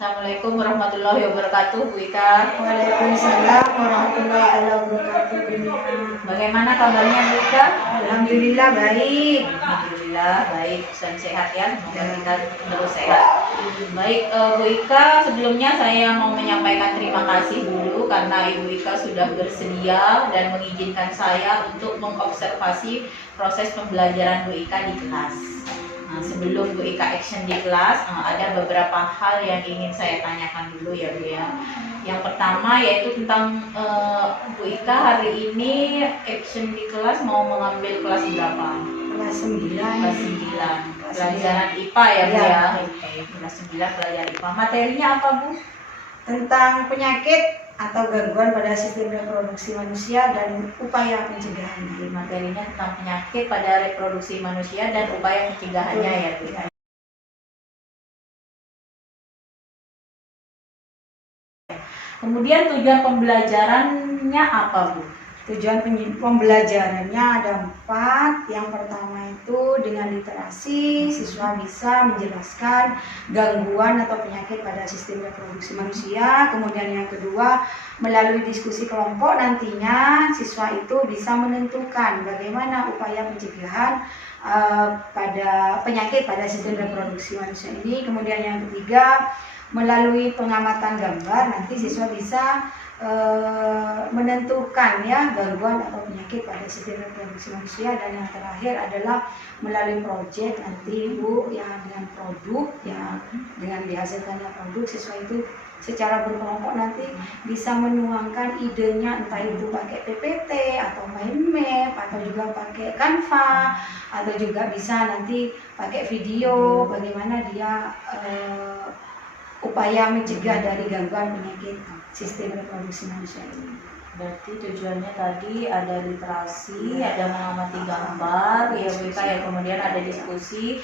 Assalamualaikum warahmatullahi wabarakatuh, Bu Ika. Waalaikumsalam warahmatullahi wabarakatuh. Bagaimana kabarnya, Bu Ika? Alhamdulillah baik. Alhamdulillah baik dan sehat ya. Semoga kita terus sehat. Baik, Bu Ika, sebelumnya saya mau menyampaikan terima kasih dulu karena Ibu Ika sudah bersedia dan mengizinkan saya untuk mengobservasi proses pembelajaran Bu Ika di kelas. Nah, sebelum Bu Ika action di kelas, ada beberapa hal yang ingin saya tanyakan dulu ya Bu ya. Yang pertama yaitu tentang Bu Ika hari ini action di kelas mau mengambil kelas berapa? Kelas 9. Kelas 9. Pelajaran IPA ya Bu ya. Oke, kelas 9 pelajaran IPA. Materinya apa Bu? Tentang penyakit atau gangguan pada sistem reproduksi manusia dan upaya pencegahannya. Jadi, materinya tentang penyakit pada reproduksi manusia dan upaya pencegahannya ya Bu. Kemudian tujuan pembelajarannya apa Bu? Tujuan pembelajarannya ada 4. Yang pertama itu dengan literasi, siswa bisa menjelaskan gangguan atau penyakit pada sistem reproduksi manusia. Kemudian yang kedua, melalui diskusi kelompok nantinya siswa itu bisa menentukan bagaimana upaya pencegahan pada penyakit pada sistem reproduksi manusia ini. Kemudian yang ketiga, melalui pengamatan gambar nanti siswa bisa menentukan ya gangguan atau penyakit pada sistem reproduksi manusia. Dan yang terakhir adalah melalui proyek nanti Bu ya, dengan produk ya, dengan dihasilkannya produk siswa itu secara berkelompok nanti bisa menuangkan idenya, entah itu pakai PPT atau mind map atau juga pakai Canva atau juga bisa nanti pakai video bagaimana dia upaya mencegah dari gangguan penyakit sistem reproduksi manusia ini. Berarti tujuannya tadi ada literasi, ada mengamati gambar, ya Bu Ika, ya kemudian ada diskusi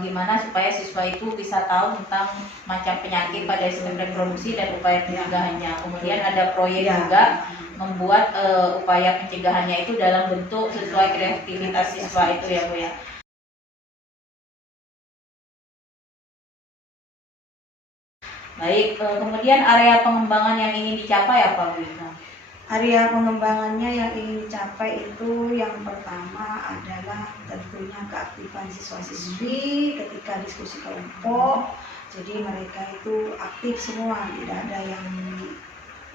gimana supaya siswa itu bisa tahu tentang macam penyakit pada sistem reproduksi dan upaya pencegahannya. Kemudian ada proyek juga membuat upaya pencegahannya itu dalam bentuk sesuai kreativitas siswa itu ya Bu ya. Baik, kemudian area pengembangan yang ingin dicapai apa Bu Ika? Area pengembangannya yang ingin dicapai itu yang pertama adalah tentunya keaktifan siswa-siswi ketika diskusi kelompok. Jadi mereka itu aktif semua, tidak ada yang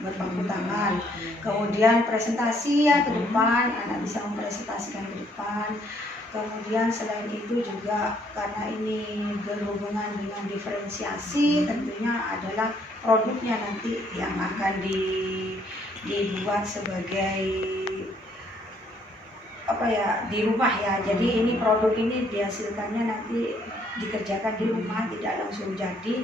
berpangku tangan. Kemudian presentasi ya ke depan, anak bisa mempresentasikan ke depan. Kemudian selain itu juga karena ini berhubungan dengan diferensiasi, tentunya adalah produknya nanti yang akan dibuat sebagai apa ya, di rumah ya. Jadi ini produk ini dihasilkannya nanti dikerjakan di rumah, tidak langsung jadi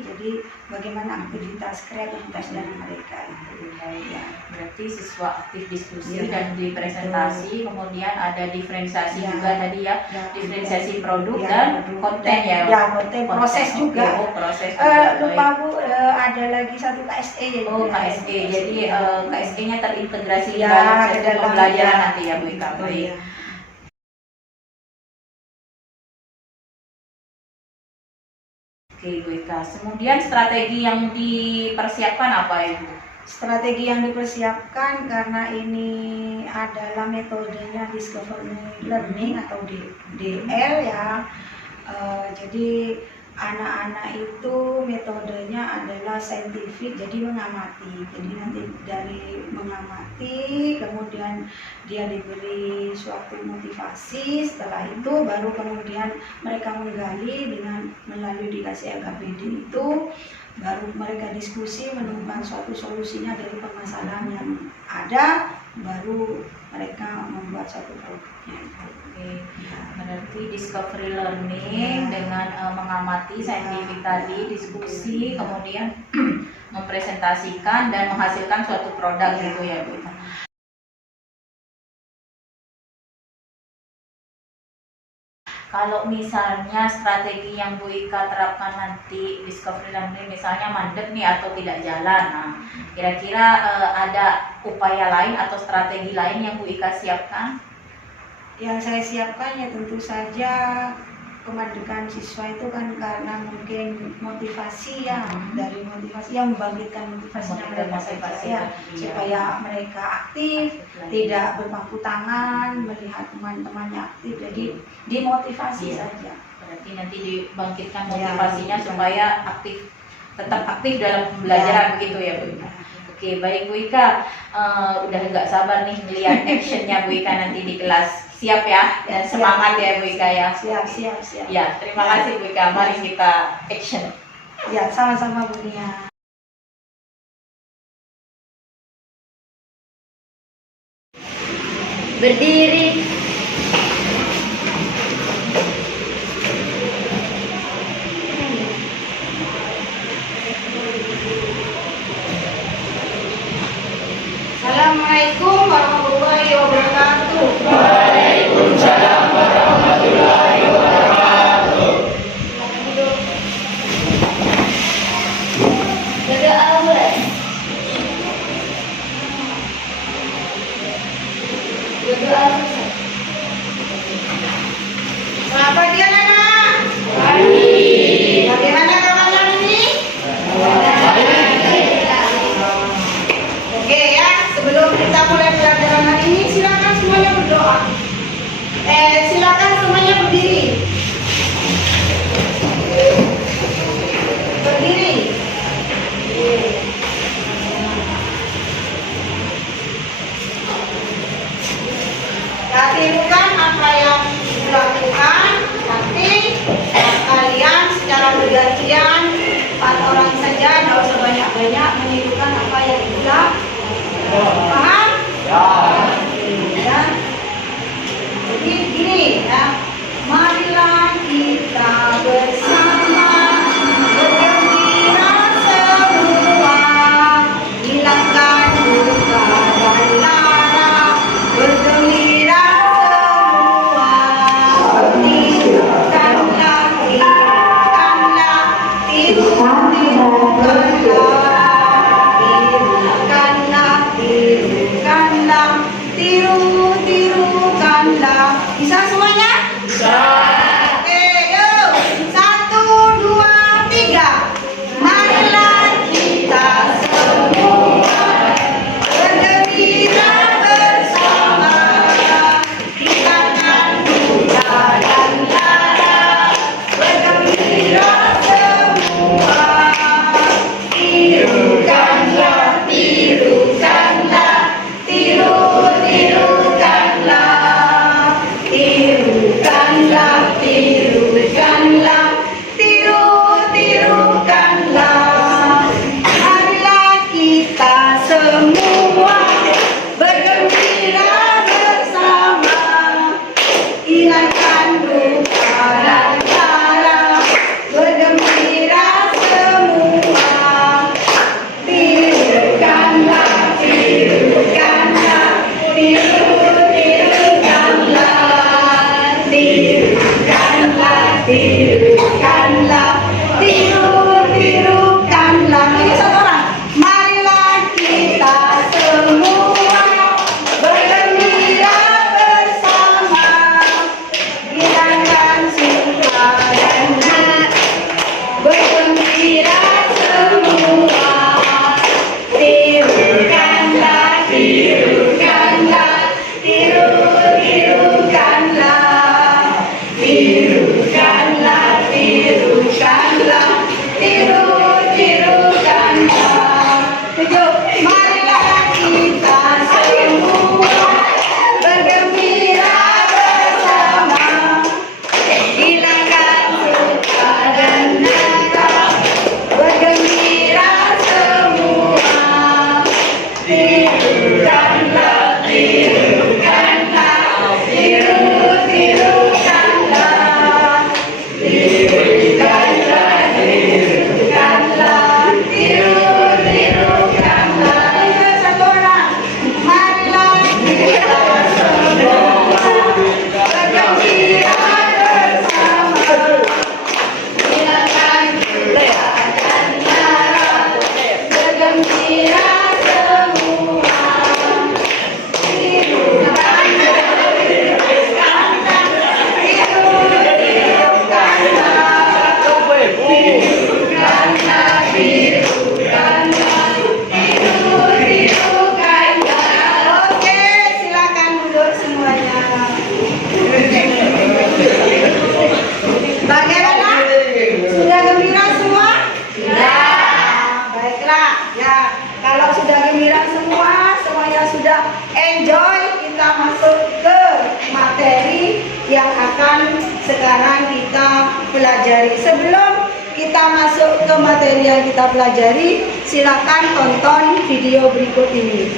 bagaimana aktivitas kreativitas dari mereka itu ya. Berarti siswa aktif diskusi dan dipresentasi, kemudian ada diferensiasi juga tadi ya, diferensiasi produk dan konten ya. Ya, konten proses juga. Proses. Lupa Bu, ada lagi satu KSE. KSE. Jadi KSE-nya terintegrasi ya, dalam sistem pembelajaran nanti ya Bu Ika. Oke Bu Ika, kemudian strategi yang dipersiapkan apa Ibu? Strategi yang dipersiapkan karena ini adalah metodenya discovery learning atau DL ya. Jadi anak-anak itu metodenya adalah saintifik, jadi mengamati. Jadi nanti dari mengamati kemudian dia diberi suatu motivasi, setelah itu baru kemudian mereka menggali dengan melalui dikasih LKPD itu, baru mereka diskusi menemukan suatu solusinya dari permasalahan yang ada, baru mereka membuat suatu produknya. Oke, berarti discovery learning dengan mengamati saintifik tadi, diskusi, kemudian mempresentasikan dan menghasilkan suatu produk gitu ya Bu. Kalau misalnya strategi yang Bu Ika terapkan nanti discovery learning misalnya mandek nih atau tidak jalan, nah kira-kira ada upaya lain atau strategi lain yang Bu Ika siapkan? Yang saya siapkan ya tentu saja kemerdekaan siswa itu kan karena mungkin motivasi ya, dari motivasi yang membangkitkan motivasinya mereka saja ya, supaya mereka aktif, tidak berpangku tangan melihat teman-temannya aktif, jadi dimotivasi saja. Berarti nanti dibangkitkan motivasinya supaya aktif, tetap aktif dalam pembelajaran begitu ya Bu Ika. Oke, baik Bu Ika, udah nggak sabar nih melihat actionnya Bu Ika nanti di kelas. Siap ya, dan semangat ya Bu Ika ya. Siap. Ya, terima kasih Bu Ika. Mari kita action. Ya, sama-sama Bu Nia. Berdiri. Assalamualaikum warahmatullahi wabarakatuh. Waalaikumsalam warahmatullahi wabarakatuh. Berdoa mulai. Berdoa selesai. Selamat pagi anak-anak. Bagaimana kabar hari ini? Oke ya, sebelum kita mulai pelajaran hari ini, silakan semuanya berdoa. Silakan semuanya berdiri. Berdiri. Lakukan apa yang dilakukan, nanti kalian secara bergantian 4 orang saja, tidak usah banyak-banyak, menirukan apa yang dilakukan. Paham? Ya. Jadi gini ya, marilah kita bersama bergembira semua, hilangkan duka dan lara, bergembira semua, tirukanlah, tirukanlah. Bisa semuanya? Bisa. Oke, yuk. 1, 2, 3. Marilah kita semua bergembira bersama, hilangkan duka dan lara, bergembira semua, tirukanlah, tirukanlah, tirukanlah, tirukanlah, tirukanlah, tirukanlah. Marilah kita semua bergembira bersama, hilangkan duka dan lara, bergembira semua, tirukanlah, tirukanlah, tirukanlah, tirukanlah, tirukanlah, tirukanlah. Lagi satu orang. Marilah kita semua bergembira bersama, hilangkan suka dan duka, bergembira semua, tirukanlah, tirukanlah, tirukanlah, tirukanlah, tirukanlah, tirukanlah. Tujuh. Marilah kita semua bergembira bersama, hilangkan suka dan duka, bergembira semua, tirukanlah, tirukanlah, tirukanlah, tirukanlah, tirukanlah, tirukanlah. Ayo satu orang. Marilah kita semua bergembira bersama, hilangkan duka dan lara, bergembira semua, tirukanlah, enjoy, kita masuk ke materi yang akan sekarang kita pelajari. Sebelum kita masuk ke materi yang kita pelajari, silakan tonton video berikut ini.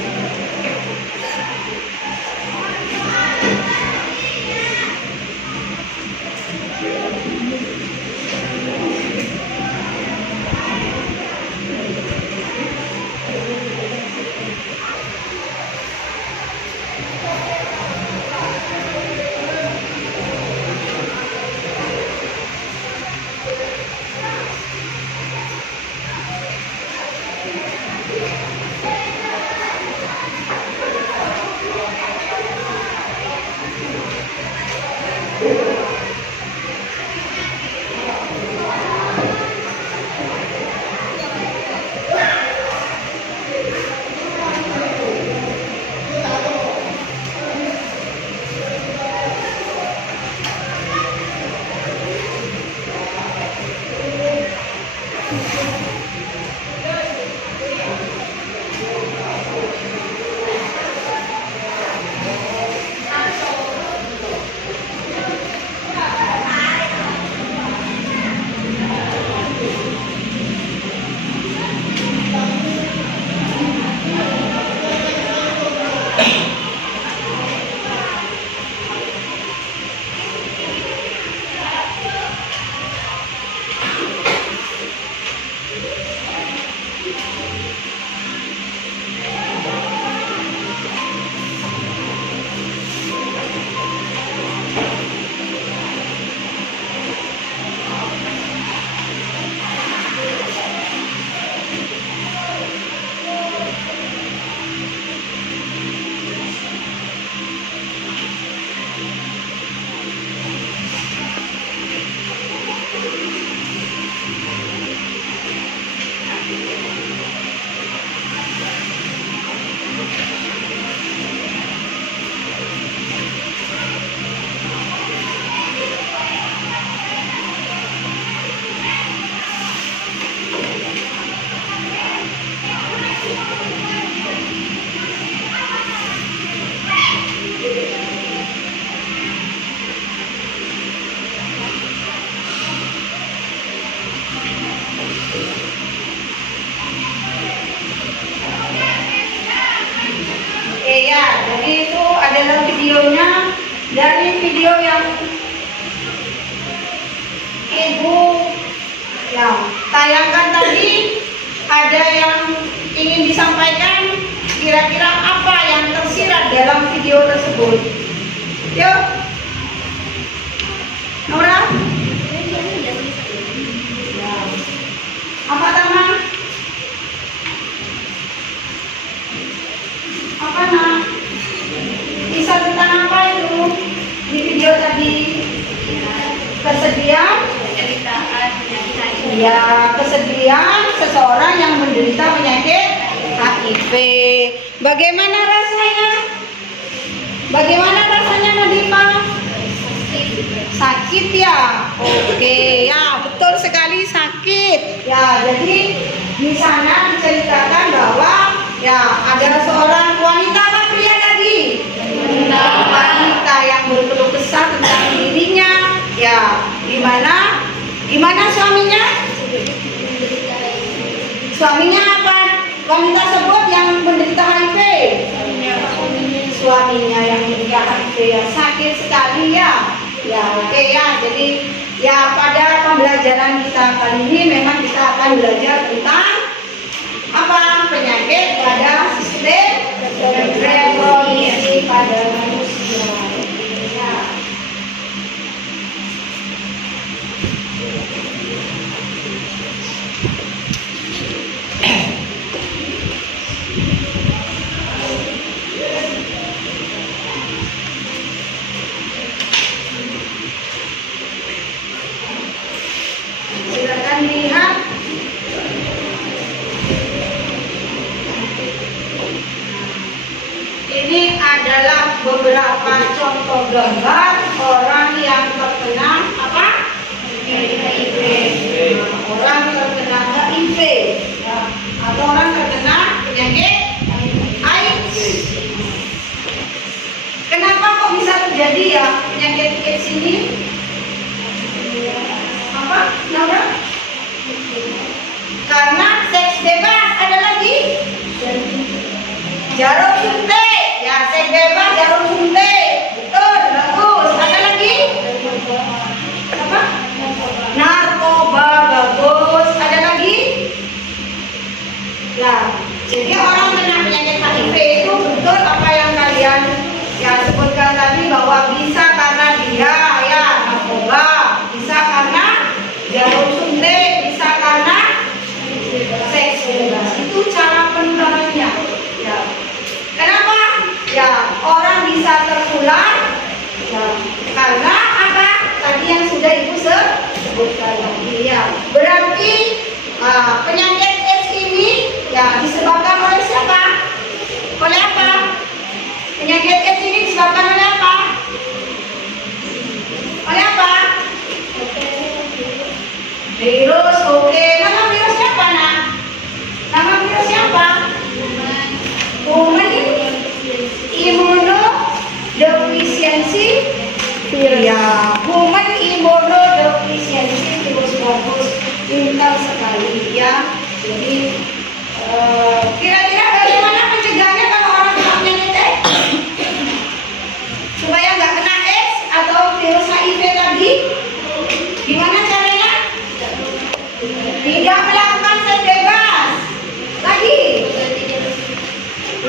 Ya, jadi itu adalah videonya. Dari video yang Ibu yang tayangkan tadi, ada yang ingin disampaikan, kira-kira apa yang tersirat dalam video tersebut? Yuk, Nora. Apa Tama? Apa nak? Bisa tentang apa itu di video tadi? Kesedihan? Ya, kesedihan seseorang yang menderita penyakit HIV. Bagaimana rasanya? Bagaimana rasanya Nadifa? Sakit ya? Oke, ya betul sekali sakit. Ya, jadi di sana diceritakan bahwa ya ada seorang wanita apa pria tadi? Wanita yang berkeluh kesah tentang dirinya. Ya, di mana suaminya? Suaminya apa? Wanita tersebut yang menderita HIV. Suaminya yang menderita HIV ya, sakit sekali ya. Ya, oke ya. Jadi ya pada pembelajaran kita kali ini memang kita akan belajar tentang apa? Penyakit pada sistem reproduksi pada manusia. Ya. Silakan lihat. Ini adalah beberapa contoh gambar orang yang terkena apa? HIV. Orang terkena HIV atau orang terkena penyakit AIDS. penyakit AIDS ini? Apa? Nora? Karena seks bebas. Ada lagi? Jarum suntik. Ya, seks bebas jarum suntik. Betul, bagus. Ada lagi? Apa? Narkoba, bagus. Ada lagi? Nah, jadi orang kena penyakit HIV itu betul apa yang kalian ya sebutkan tadi, bahwa bisa karena dia ya narkoba, bisa karena jarum suntik, bisa karena seks bebas. Itu cara penularannya. Ya. Kenapa? Ya, orang bisa tertular ya, karena apa? Tadi yang sudah Ibu sebutkan tadi ya. Berarti penyakit AIDS ini ya disebabkan oleh siapa? Oleh apa? Penyakit AIDS ini disebabkan oleh apa? Oleh apa? Virus. Oke. Nama virus siapa, nak? Nama virus siapa? Human immunodeficiency virus. Ya, human immunodeficiency virus, bagus. Pintar sekali ya. Jadi kira-kira bagaimana mencegahnya kalau orang kena penyakit AIDS? Supaya nggak kena AIDS atau virus HIV tadi? Gimana caranya? Tidak melakukan seks bebas. Lagi?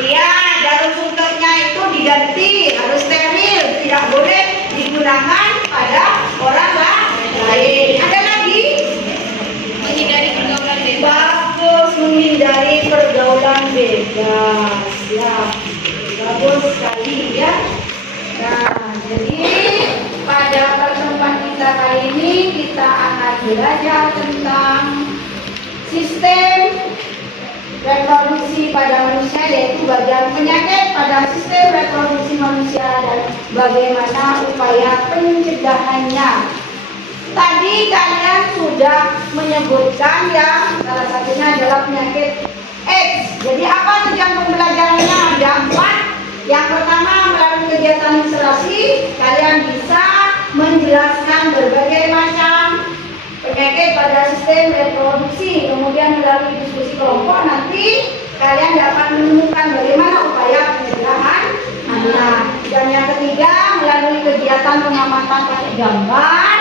Iya, jarum suntiknya itu diganti, harus steril, tidak boleh digunakan pada orang lain. Ada lagi? Menghindari pergaulan bebas. Bagus, menghindari pergaulan bebas. Ya, bagus sekali ya. Nah, jadi pada pertemuan kita kali ini kita akan belajar tentang sistem reproduksi pada manusia, yaitu bagian penyakit pada sistem reproduksi manusia dan bagaimana upaya pencegahannya. Tadi kalian sudah menyebutkan ya, salah satunya adalah penyakit AIDS. Jadi apa tujuan pembelajarannya? Ada 4. Yang pertama, melalui kegiatan ilustrasi kalian bisa menjelaskan berbagai macam penyakit pada sistem reproduksi. Kemudian melalui diskusi kelompok nanti kalian dapat menemukan bagaimana upaya pencegahan anak. Dan yang ketiga, melalui kegiatan pengamatan pakai gambar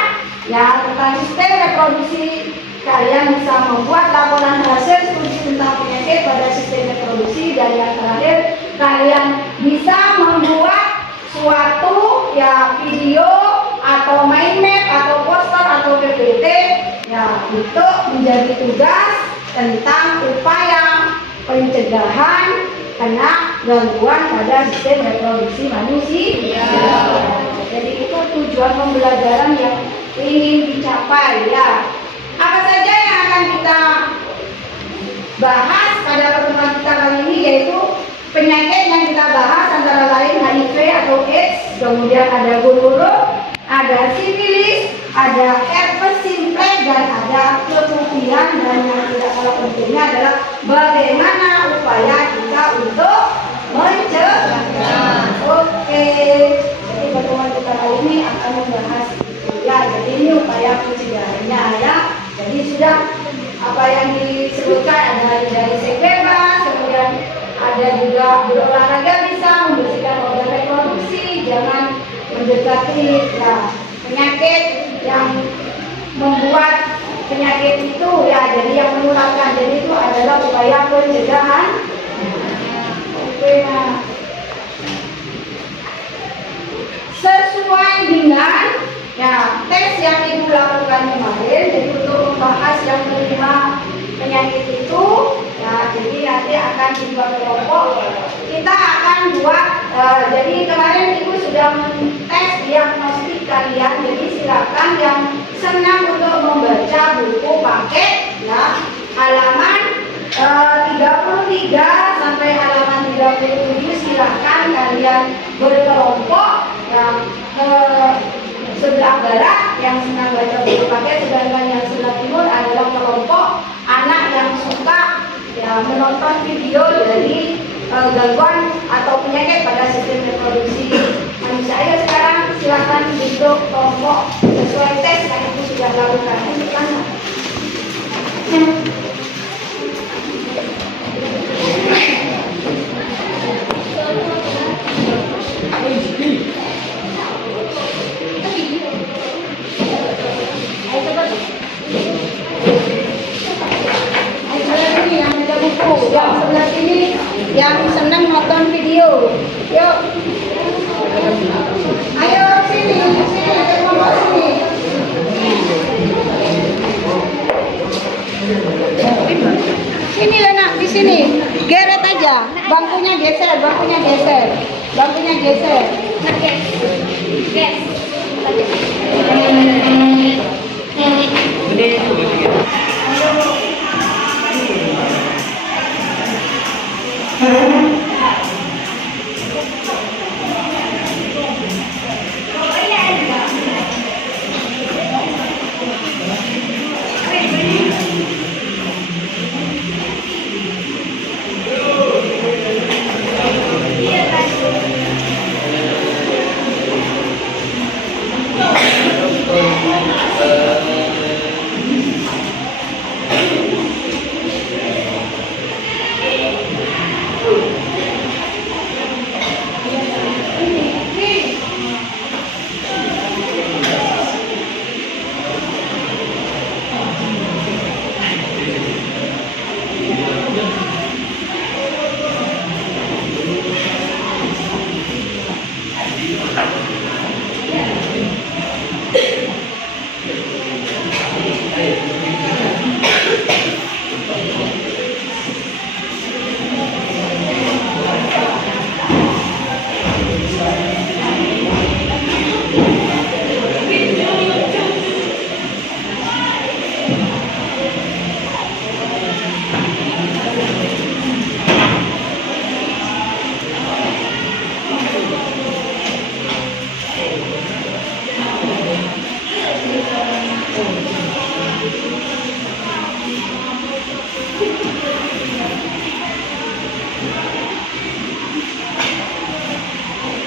ya tentang sistem reproduksi, kalian bisa membuat laporan hasil studi tentang penyakit pada sistem reproduksi. Dan yang terakhir, kalian bisa membuat suatu ya video atau mind map atau poster atau PPT ya untuk menjadi tugas tentang upaya pencegahan kena gangguan pada sistem reproduksi manusia. Jadi itu tujuan pembelajaran yang ingin dicapai ya. Apa saja yang akan kita bahas pada pertemuan kita kali ini, yaitu penyakit yang kita bahas antara lain HIV atau AIDS, kemudian ada gonorrhea, ada sifilis, ada herpes simplex, dan ada kemudian, dan yang tidak kalah pentingnya adalah bagaimana upaya kita untuk mencegah. Oke, jadi pertemuan kita kali ini akan membahas ya, jadi ini upaya pencegahannya ya. Jadi sudah apa yang disebutkan, ada dari seks bebas, kemudian ada juga berolahraga bisa membersihkan organ reproduksi, jangan mendekati ya penyakit yang membuat penyakit itu ya, jadi yang menularkan. Jadi itu adalah upaya pencegahan. Oke, nah sesuai dengan ya tes yang Ibu lakukan kemarin, jadi untuk membahas yang kelima penyakit itu ya, jadi nanti akan dibuat kelompok, kita akan buat jadi kemarin Ibu sudah tes diagnostik kalian, jadi silakan yang senang untuk membaca buku paket ya halaman 33 sampai halaman 37, silakan kalian berkelompok yang sebelah barat yang senang baca buku paket, sedangkan yang sebelah timur adalah kelompok anak yang suka ya menonton video dari gangguan atau penyakit pada sistem reproduksi manusia. Ayo sekarang silakan untuk kelompok sesuai tes yang itu sudah lakukan. Yang sebelah sini yang senang nonton video, yuk, ayo sini, ada kelompok sini. Sini Lena, di sini, geret aja, bangkunya geser, bangkunya geser, bangkunya geser.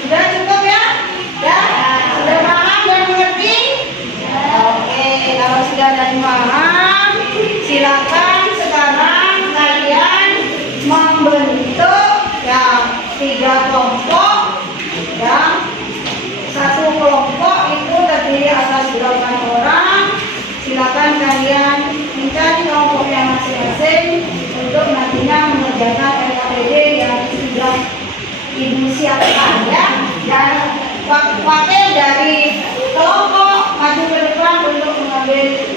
Sudah cukup ya? Ya? Sudah paham dan mengerti? Oke, kalau sudah ada yang paham, silakan sekarang kalian membentuk ya 3 kelompok. Ya, satu kelompok itu terdiri atas 8 orang. Silakan kalian mencari kelompoknya masing-masing untuk nantinya mengerjakan LKPD yang sudah Ibu siapkan ya. Dan wakil dari kelompok maju ke depan untuk mengambil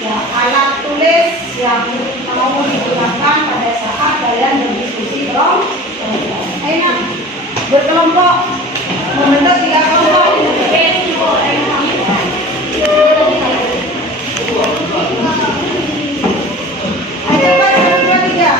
ya, alat tulis yang mau digunakan pada saat kalian berdiskusi kelompok. Ayo berkelompok, membentuk 3 kelompok. Ayo cepat, 1, 2, 3.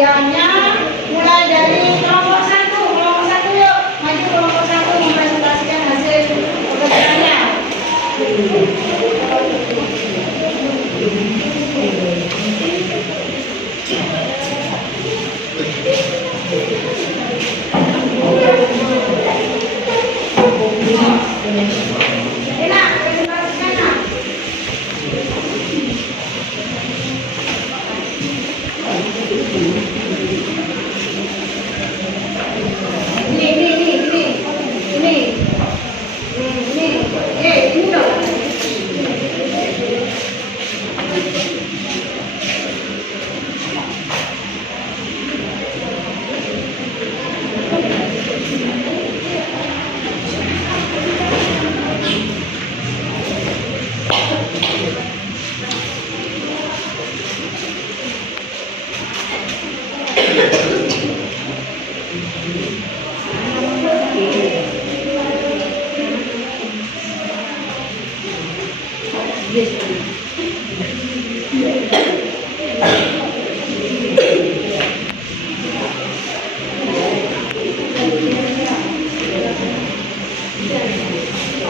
undiannya mulai dari kelompok satu yuk maju kelompok satu mempresentasikan hasil pekerjaannya. Enak, presentasikan nak. Ini loh.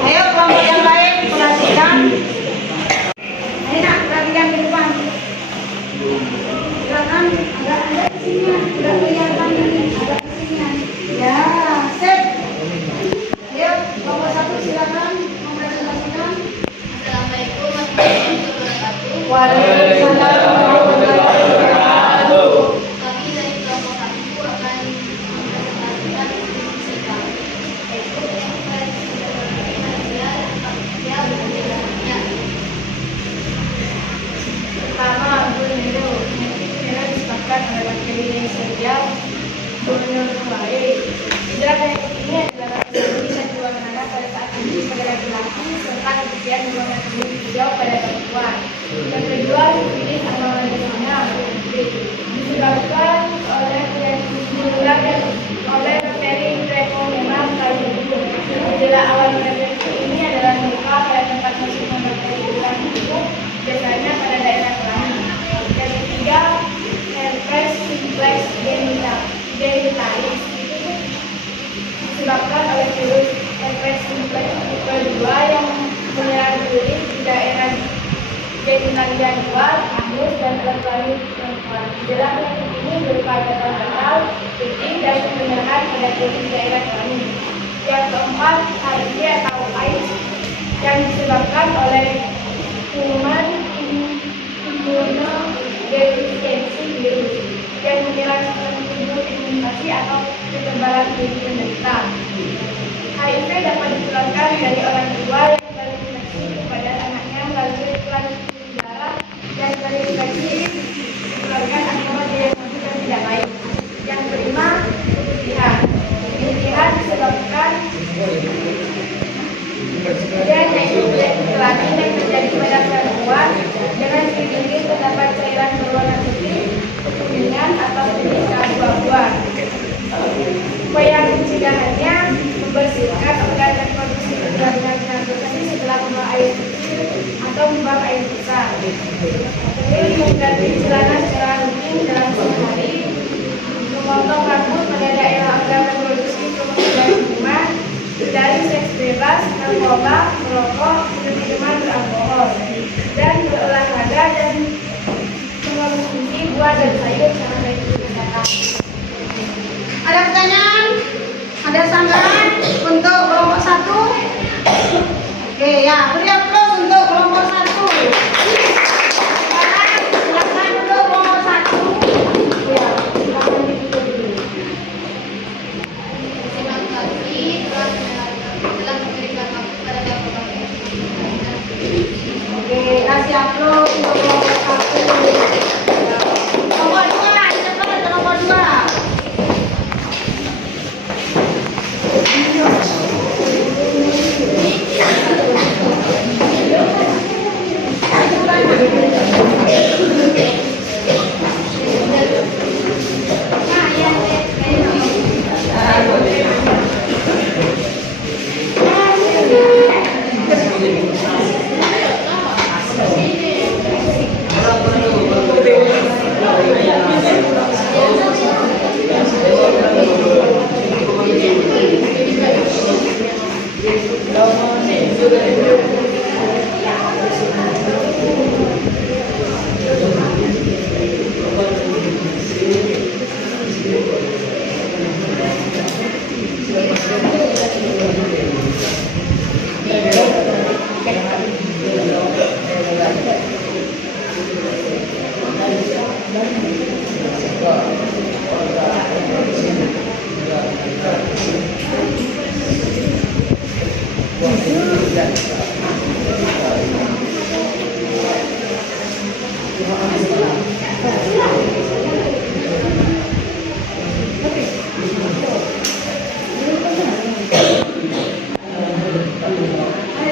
Ayo kelompok yang lain perhatikan. Ayo nak perhatikan ke depan. Silakan agak kesini, agak kelihatan ini, agak kesini. Ya, sip. Ayo kelompok satu silakan mempresentasikan. Assalamualaikum warahmatullahi wabarakatuh. Waalaikumsalam warahmatullahi wabarakatuh. Kami dari kelompok 1 akan mempresentasikan fisika, yaitu manusia dan manusia bergeraknya. Pertama, Brunero. Brunero disebabkan oleh bakteri Escherichia coli. Gejala penyakit ini adalah rasa bisa keluar darah pada saat tinggi pada laki-laki serta kemudian merupakan kulit hijau pada perempuan. Yang kedua, sifilis atau leishmania disebabkan oleh penyakit menular dan oleh bakteri Treponema pallidum. Gejala awal pada penyakit ini adalah luka pada tempat masuknya bakteri ular tubuh, biasanya pada daerah kelamin. Yang ketiga, herpes simplex genitalis disebabkan oleh virus herpes simplex tipe 2 yang menyerang kulit di daerah genitalia luar, anus, dan alat kelamin perempuan. Gejala penyakit ini berupa gatal-gatal, putih, dan penyerahan pada kulit daerah kelamin. Yang keempat, HIV atau AIDS yang disebabkan oleh kuman imunodeficiensi virus yang menyerang sistem tubuh imunisasi atau kekebalan tubuh penderita. HIV dapat ditularkan dari orang tua yang terinfeksi kepada anaknya melalui transfusi darah dan terinfeksi ditularkan antara dia yang mampu dan tidak baik. Yang kelima, pemutihan. Pemutihan disebabkan dan yaitu penyakit kelamin yang terjadi pada perempuan dengan diri terdapat cairan berwarna putih, kekuningan atau putih keabu-abuan. Upaya pencegahannya membersihkan organ reproduksi dengan transportasi setelah membuang air kecil atau membuang air besar. Terus mengganti celana secara rutin dalam sehari, memotong rambut pada daerah organ reproduksi kemudian minuman, dari seks bebas, narkoba, merokok, minuman beralkohol, dan berolahraga dan mengonsumsi buah dan sayur secara baik untuk kesehatan. Ada pertanyaan? Ada sanggahan untuk kelompok 1? Oke, ya, beri aplaus untuk kelompok 1. Sekarang silakan untuk kelompok 1. Ya, silakan ditutup dulu. Terima kasih telah memberikan waktu pada kelompok kami. Oke, kasih aplaus untuk kelompok 1. Kelompok 2, cepat kelompok 2.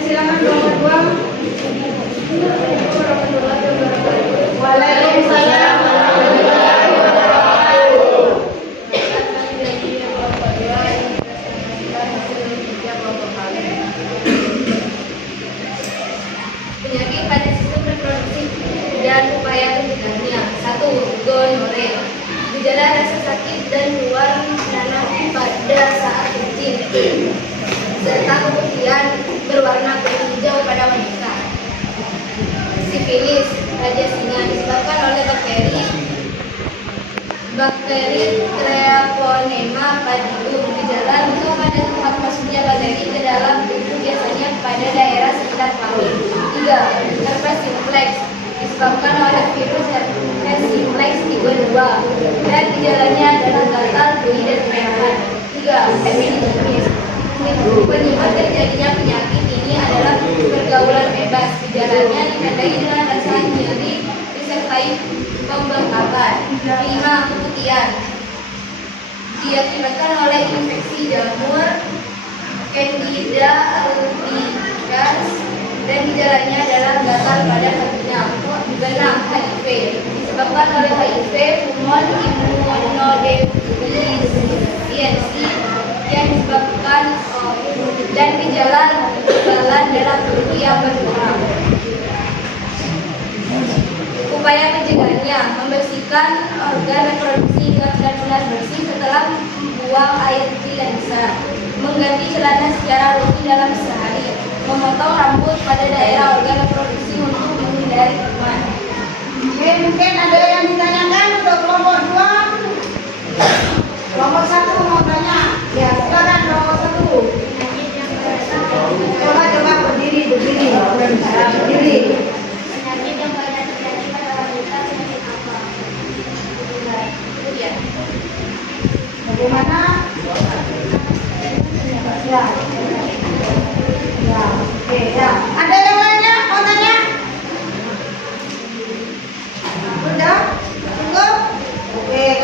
Silakan nomor 2. Waalaikumsalam. Penyakit pada sistem reproduksi dan upaya mencegahnya. 1. Gonore. Gejala rasa sakit dan keluar nanah pada saat kencing, serta keputihan berwarna kuning hijau pada wanita. Sifilis, raja singa, disebabkan oleh bakteri Treponema pallidum. Gejala luka pada tempat masuknya bakteri ke dalam tubuh, biasanya pada daerah sekitar kelamin. 3. Herpes simplex, disebabkan oleh virus herpes simplex tipe 2 dan gejalanya adalah gatal, beli, dan kemerahan. 3. Epididymis, penyebab terjadinya penyakit ini adalah pergaulan bebas. Gejalanya ditandai dengan rasa nyeri disertai pembengkakan. 5. Keputihan, diakibatkan oleh infeksi jamur Candida albicans dan gejalanya adalah gatal pada kakinya. 6. HIV, disebabkan oleh HIV pulmon immunodefisiensi yang disebabkan dan gejala kekebalan dalam tubuh yang berkurang. Upaya mencegahnya: membersihkan organ reproduksi dengan benar-benar bersih setelah membuang air kecil yang besar, mengganti celana secara rutin dalam sehari, memotong rambut pada daerah organ reproduksi untuk menghindari kuman. Mungkin ada yang ditanyakan untuk kelompok 2. Kelompok 1 mau tanya. Ya, silakan kelompok 1. Coba berdiri. Berdiri. Penyakit yang banyak terjadi pada wanita seperti apa? Kemudian, Bagaimana? Ya. Ya, oke, ya. Ada yang lainnya mau tanya? Udah? Cukup? Oke.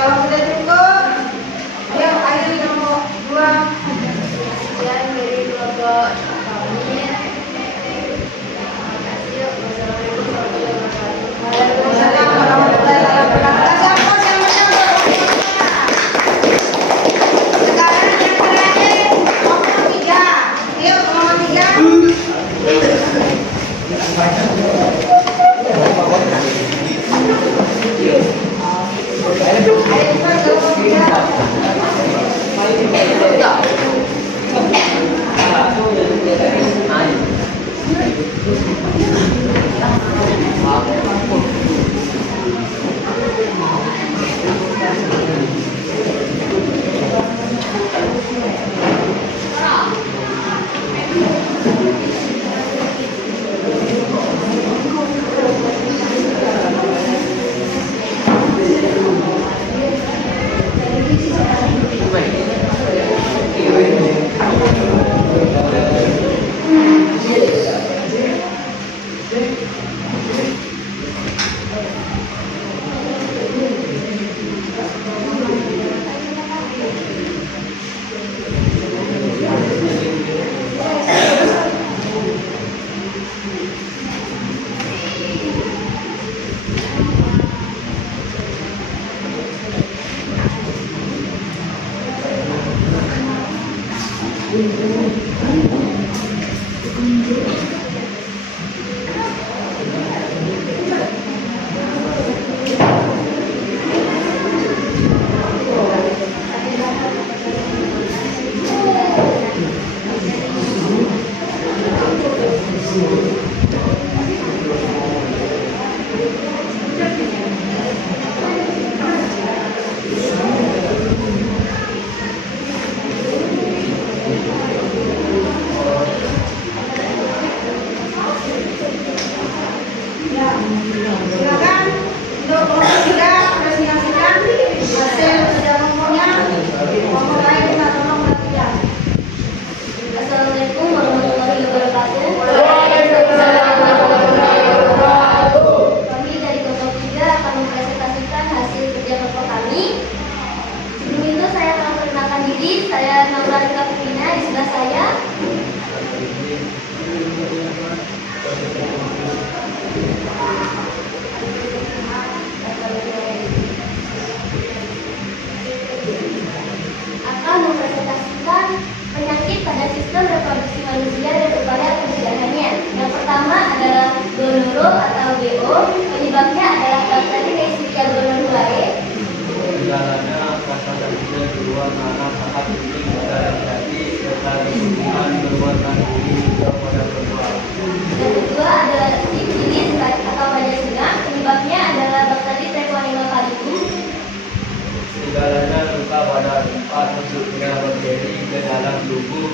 cepat masuknya bakteri ke dalam tubuh,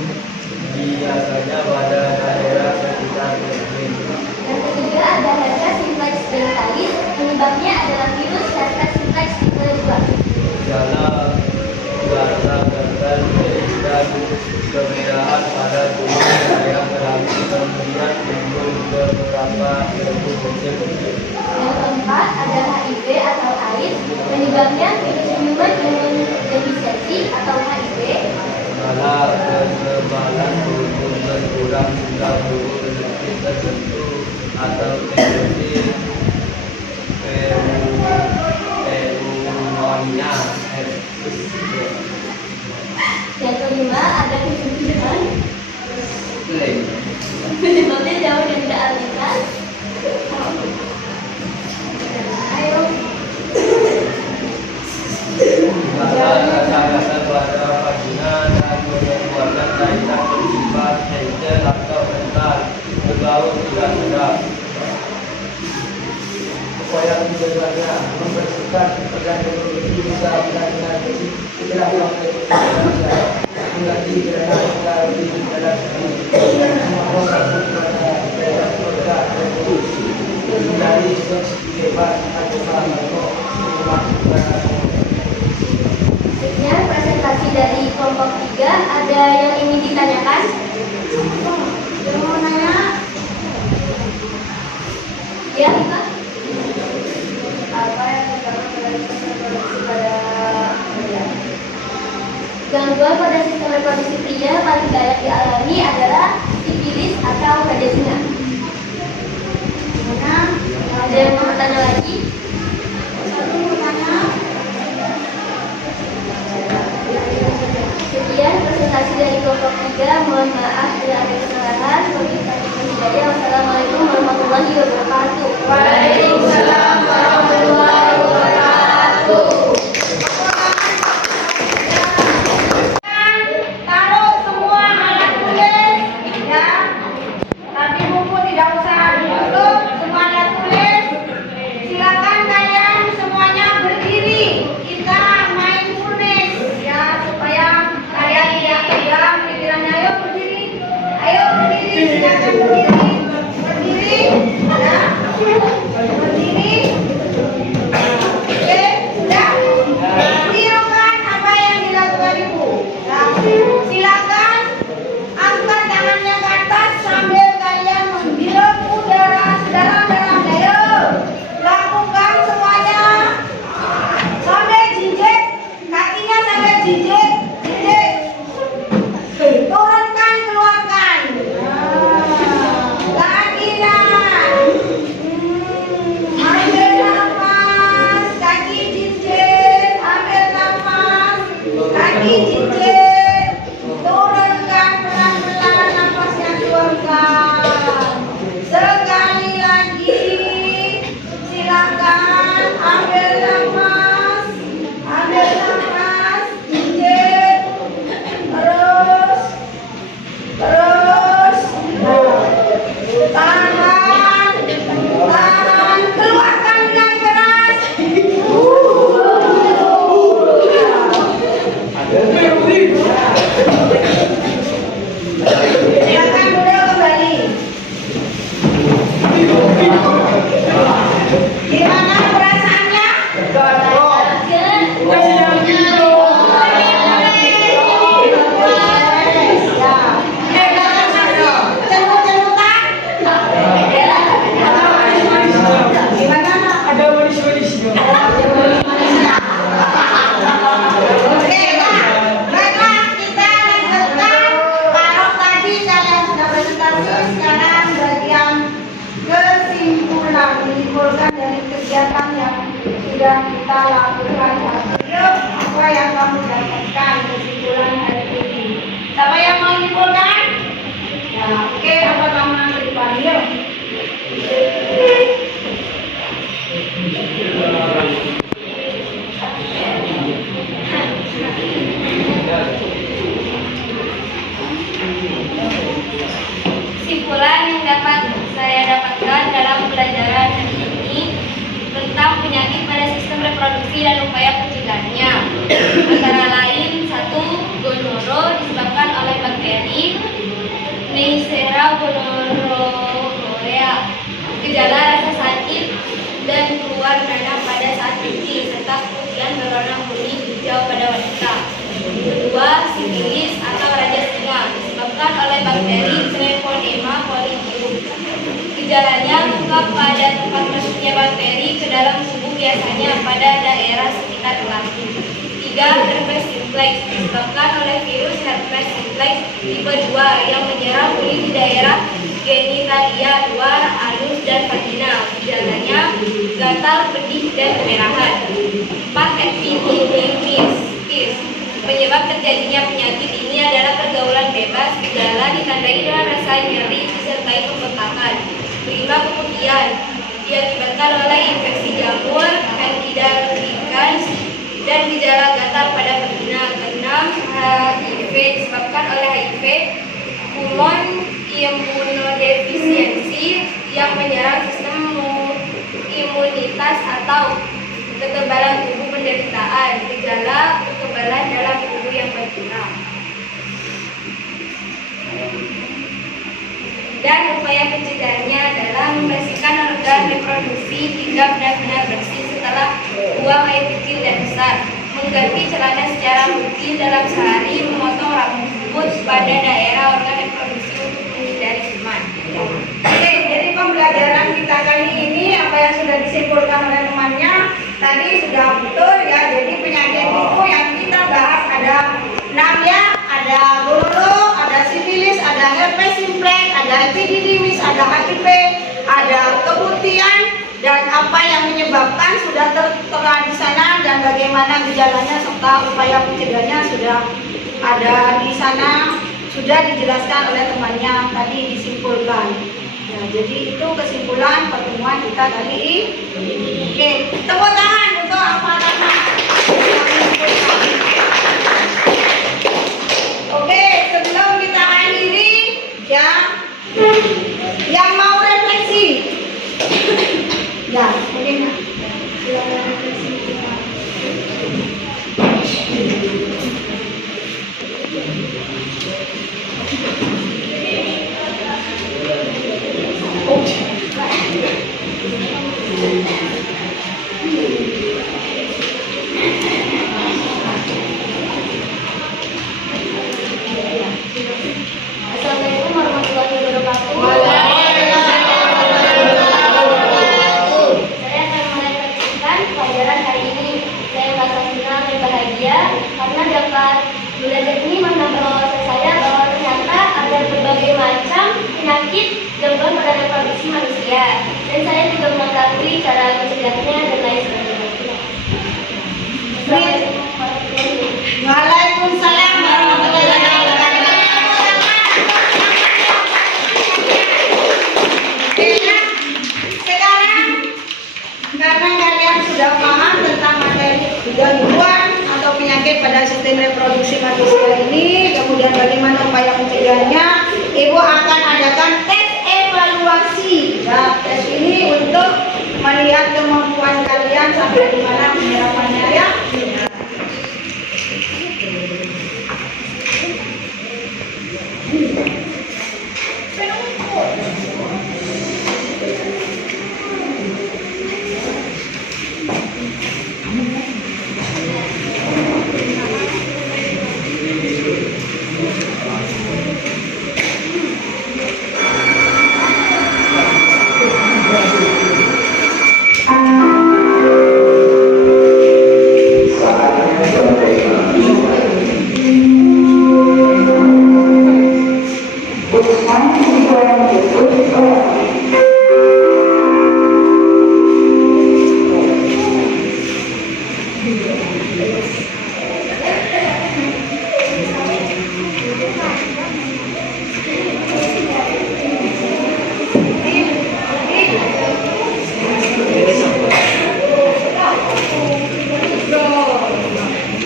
biasanya pada daerah sekitar kelamin. Yang ketiga ada herpes simplex dentalis, penyebabnya adalah virus herpes simplex tipe 2. Gejala rasa gatal dan kemerahan pada tubuh area kelamin, kemudian timbul beberapa debu kecil-kecil. Yang keempat ada HIV atau AIDS, penyebabnya virus human immunodeficiency atau HIV. Gejala kekebalan tubuh berkurang jika tubuh penyakit tertentu atau penyakit pneumonia. Yang kelima ada kesulitan, penyebabnya jauh dan tidak alamiah. Ayo. Rasa-rasa pada vagina dan mengeluarkan cairan bersifat hijau atau kental, berbau tidak sedap. Upaya menjaganya, membersihkan organ reproduksi bisa benar-benar bersih setelah mengganti cairan di dalam semua organ reproduksi menjadi seks bebas atau Sekian presentasi dari kelompok 3. Ada yang ingin ditanyakan? Yang mau nanya? Ya, Pak. Apa yang terjadi pada pria? Gangguan pada sistem reproduksi pria paling banyak dialami adalah sifilis atau kadesina. Gimana? Ada yang mau tanya lagi? Satu mau tanya? Sekian presentasi dari kelompok 3. Mohon maaf bila ada kesalahan. Wassalamualaikum warahmatullahi wabarakatuh. Waalaikumsalam warahmatullahi wabarakatuh. Taruh semua alat tulis, ya. Tapi buku tidak usah ditutup, semua alat tulis. Silakan kalian semuanya berdiri. Kita main mindfulness, ya, supaya kalian tidak diam pikirannya. Ayo berdiri, silakan berdiri, ya, berdiri. Oke, sudah. Tirukan apa yang dilakukan ibu. Nah, silakan angkat tangannya ke atas sambil kalian menghirup udara sedalam-dalam. Ayo, lakukan semuanya sampai jinjit, kakinya sampai jinjit. Turunkan, keluarkan. Lagi naik. Ambil nafas, kaki jinjit. Ambil nafas, kaki jinjit. Turunkan pelan-pelan nafasnya, keluarkan. Sekali lagi, silakan ambil nafas, jinjit. Terus, tahan, keluarkan dengan keras. Silakan duduk kembali. Gimana perasaannya? Baiklah, kita lanjutkan. Kalau tadi kalian sudah presentasi, sekarang bagian kesimpulan, menyimpulkan dari kegiatan yang sudah kita lakukan. Yuk, apa yang kamu dapatkan kesimpulan hari ini? Siapa yang mau menyimpulkan? Ya, oke, apa kamu nanti dipanggil? Kesimpulan yang dapat saya dapatkan dalam pelajaran hari ini tentang penyakit pada sistem reproduksi dan upaya pencegahannya, antara lain: 1. viscera gonorrhea, gejala rasa sakit dan keluar nanah pada saat kencing serta kemungkinan berwarna kuning hijau pada wanita. Kedua, sifilis atau raja singa disebabkan oleh bakteri Treponema colidium. Gejalanya luka pada tempat masuknya bakteri ke dalam tubuh biasanya pada daerah sekitar kelamin. 3. Herpes simplex disebabkan oleh virus herpes simplex tipe 2 yang menyerang kulit di daerah genitalia luar, anus, dan vagina. Gejalanya gatal, pedih, dan kemerahan. 4. Epididymitis. Penyebab terjadinya penyakit ini adalah pergaulan bebas. Gejala ditandai dengan rasa nyeri disertai pembekakan. 5. Kematian diakibatkan oleh infeksi jamur, Candida albicans, dan gejala gatal pada vagina. 6. HIV disebabkan oleh HIV, pulmon imunodefisiensi yang menyerang sistem imunitas atau kekebalan tubuh penderitaan. Gejala kekebalan dalam tubuh yang berkurang. Dan upaya pencegahannya adalah membersihkan organ reproduksi hingga benar-benar bersih setelah buang air kecil dan besar, mengganti celana secara rutin dalam sehari, memotong rambut pada daerah organ reproduksi untuk menghindari kuman. Oke, jadi pembelajaran kita kali ini apa yang sudah disimpulkan oleh temannya tadi sudah betul ya. Jadi penyakit itu yang kita bahas ada 6 ya, ada gonorrhea, ada sifilis, ada herpes simplex, ada epididymis, ada HIV, ada keputihan, dan apa yang menyebabkan sudah tertera di sana dan bagaimana gejalanya serta upaya pencegahannya sudah ada di sana, sudah dijelaskan oleh temannya tadi disimpulkan. Nah, jadi itu kesimpulan pertemuan kita tadi ini. Oke, tepuk tangan untuk apa nama? Oke, sebelum kita akhiri ya, yang mau refleksi, ya, mungkin silakan refleksi. Assalamualaikum warahmatullahi wabarakatuh. Saya akan merefleksikan pelajaran hari ini. Saya merasa senang dan bahagia karena dapat belajar ini menambah wawasan saya bahwa ternyata ada berbagai macam penyakit gangguan pada reproduksi manusia, dan saya juga mengetahui cara mencegahnya dan lain sebagainya. Waalaikumsalam warahmatullahi wabarakatuh. Sekarang karena kalian sudah paham tentang materi gangguan atau penyakit pada sistem reproduksi manusia ini, kemudian bagaimana upaya pencegahannya, Ibu akan adakan tes evaluasi. Nah, tes ini untuk melihat kemampuan kalian sampai di mana penyerapannya ya.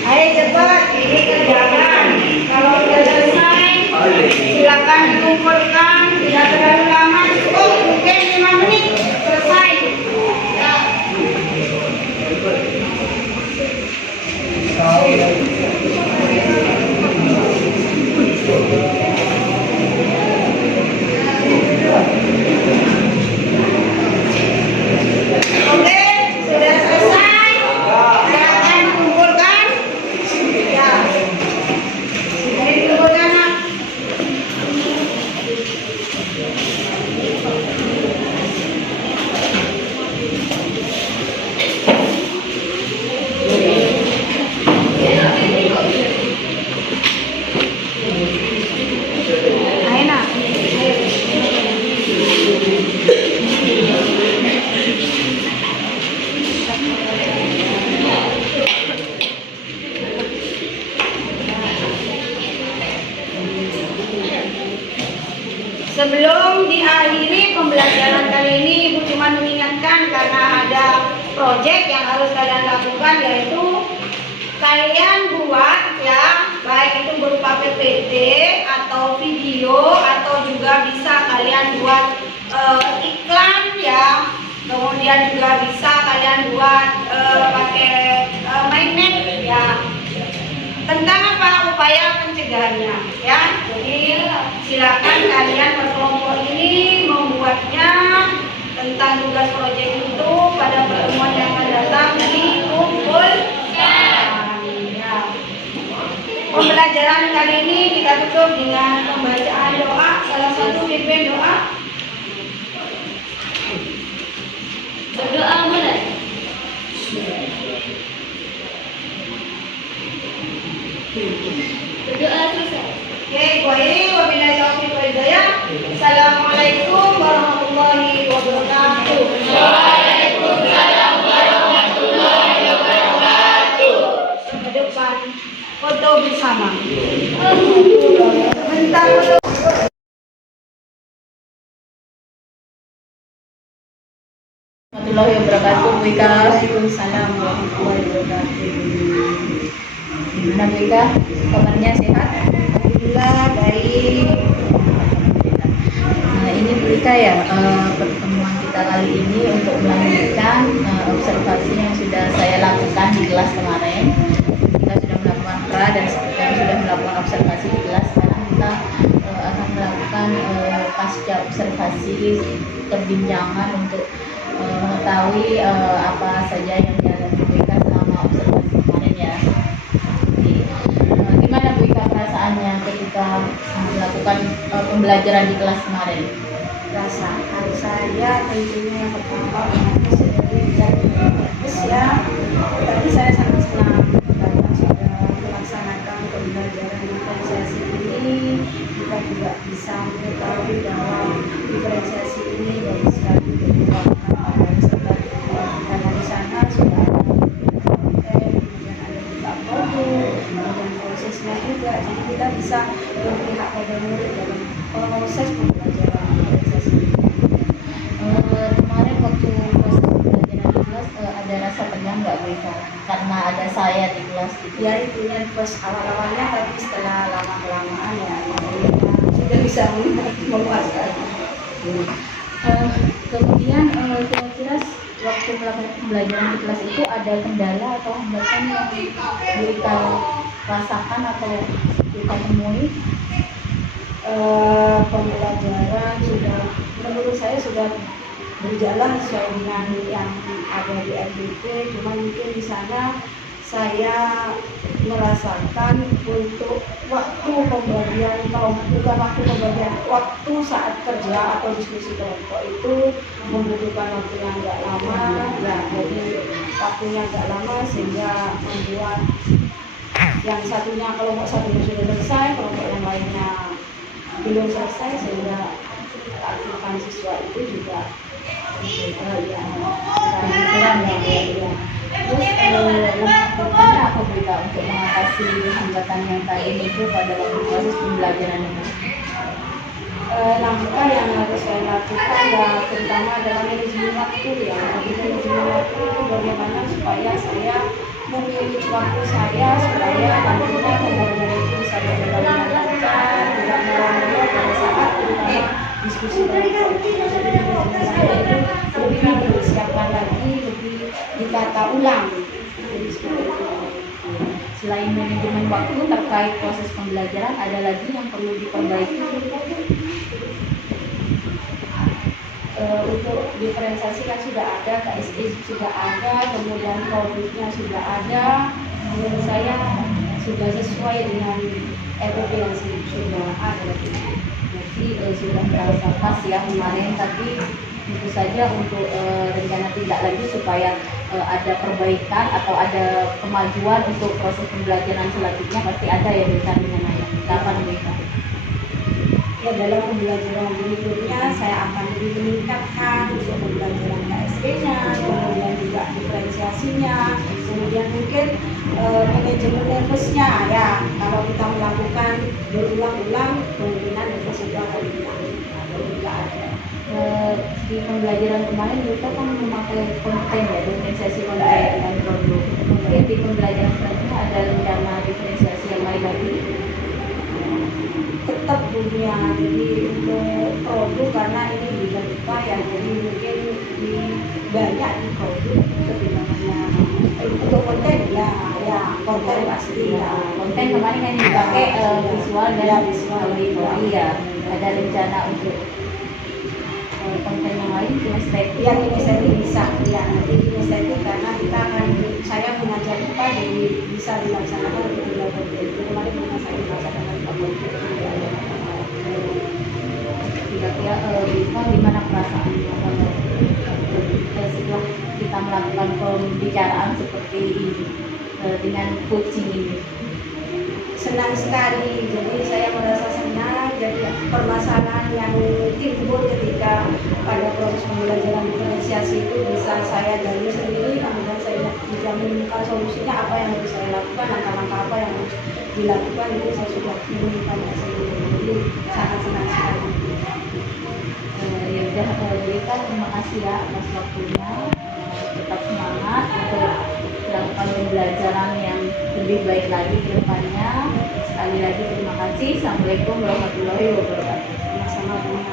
Ayo cepat, ini kerjakan. Kalau sudah selesai, silakan dikumpulkan. Tidak terlalu lama, cukup mungkin 5 menit selesai. Ya. Sebelum diakhiri pembelajaran kali ini, Ibu cuma mengingatkan karena ada proyek yang harus kalian lakukan, yaitu kalian buat ya, baik itu berupa PPT atau video atau juga bisa kalian buat iklan ya. Kemudian juga bisa kalian buat pakai magnet ya. Tentang apa? Upaya pencegahannya ya. Jadi silakan kalian berkelompok ini membuatnya tentang tugas proyek itu pada pertemuan yang akan datang di kumpul. Pembelajaran kali ini kita tutup dengan pembacaan doa. Salah satu pimpin doa. Berdoa mulai. Berdoa selesai. Oke, wabillahi taufiq wal hidayah. Assalamualaikum warahmatullahi wabarakatuh. Waalaikumsalam warahmatullahi wabarakatuh. Ke depan foto bersama. Sebentar foto. Warahmatullahi wabarakatuh, Bu Ika. Waalaikumsalam warahmatullahi wabarakatuh. Gimana Bu Ika? Kabarnya sehat? Alhamdulillah baik. Nah, ini Bu Ika ya, pertemuan kita kali ini untuk melanjutkan observasi yang sudah saya lakukan di kelas kemarin. Kita sudah melakukan pra dan sudah melakukan observasi di kelas. Sekarang kita akan melakukan pasca observasi perbincangan untuk mengetahui apa saja yang dialami Bu Ika selama observasi kemarin ya. Jadi, gimana Bu Ika perasaannya ketika melakukan pembelajaran di kelas kemarin? Perasaan saya tentunya yang pertama dan bagus ya. Tapi saya sangat senang karena sudah melaksanakan pembelajaran diferensiasi ini. Kita juga bisa mengetahui bahwa diferensiasi ini dari sekali karena di sana sudah ada konten, kemudian ada juga produk, kemudian prosesnya juga. Jadi kita bisa berpihak pada murid dalam proses pembelajaran diferensiasi. Kemarin waktu proses pembelajaran di kelas ada rasa tegang nggak Bu Ika? Karena ada saya di kelas gitu. Ya itu yang pas awal-awalnya, tapi setelah lama-kelamaan ya sudah bisa memuaskan. Kemudian kira-kira waktu melakukan pembelajaran di kelas itu ada kendala atau hambatan yang Bu Ika rasakan atau Bu Ika temui? Pembelajaran sudah menurut saya sudah berjalan sesuai dengan yang ada di RDP, cuma mungkin di sana saya merasakan untuk waktu pembagian, kalau bukan waktu pembagian, waktu saat kerja atau diskusi kelompok itu membutuhkan waktu yang agak lama ya. Jadi waktunya agak lama sehingga membuat yang satunya, kelompok satunya sudah selesai, kelompok yang lainnya belum selesai, sehingga aktifkan siswa itu juga ya kurang ya. Terus langkah apa Bu Ika untuk mengatasi hambatan yang tadi itu pada waktu proses pembelajaran ini? Langkah yang harus saya lakukan ya terutama adalah manajemen waktu ya. Jadi manajemen waktu itu bagaimana supaya saya memilih waktu saya supaya nantinya pembelajaran itu bisa berjalan dengan lancar, tidak molor pada saat terutama diskusi kelompok. Jadi manajemen saya itu lebih dipersiapkan lagi, lebih ditata ulang. Jadi seperti itu. Selain manajemen waktu terkait proses pembelajaran, ada lagi yang perlu diperbaiki? Untuk diferensiasi kan sudah ada, KSE sudah ada, kemudian produknya sudah ada. Menurut saya sudah sesuai dengan RDP yang sudah ada. Jadi sudah merasa pas ya kemarin, tapi tentu saja untuk rencana tindak lanjut supaya ada perbaikan atau ada kemajuan untuk proses pembelajaran selanjutnya pasti ada ya Bu Ika rencananya. Kapan Bu Ika? Ya dalam pembelajaran berikutnya saya akan lebih meningkatkan untuk pembelajaran KSE-nya, kemudian juga diferensiasinya, kemudian mungkin manajemen nervusnya ya. Kalau kita melakukan berulang-ulang, kemungkinan nervus itu akan hilang. di pembelajaran kemarin kita kan memakai konten ya, diferensiasi konten dan produk. Mungkin di pembelajaran selanjutnya ada rencana diferensiasi yang lain lagi. Tetap dunia, jadi untuk produk karena ini bidang kita ya, jadi mungkin di banyak di produk ketimbangnya untuk konten ya, ya konten pasti ya. Konten kemarin yang dipakai visual dan Ya, visual. audio. Iya, ada rencana untuk konten yang lain kinestetik. Yang kinestetik bisa ya, nanti kinestetik karena kita akan, saya mengajak kita jadi bisa dilaksanakan untuk bidang konten. Jadi kemarin pernah saya melaksanakan konten. Kira-kira Bika gimana perasaannya kalau setelah kita melakukan pembicaraan seperti ini dengan coaching ini? Senang sekali, jadi saya merasa senang. Jadi permasalahan yang timbul ketika pada proses pembelajaran diferensiasi itu bisa saya gali sendiri, kemudian saya bisa menemukan solusinya, apa yang harus saya lakukan, langkah-langkah apa yang harus dilakukan, itu saya sudah menemukannya sendiri. Jadi sangat senang sekali. Ya udah Bika, terima kasih ya atas waktunya. Tetap semangat untuk melakukan pembelajaran yang lebih baik lagi ke depannya. Sekali lagi terima kasih. Assalamualaikum warahmatullahi wabarakatuh. Sama-sama.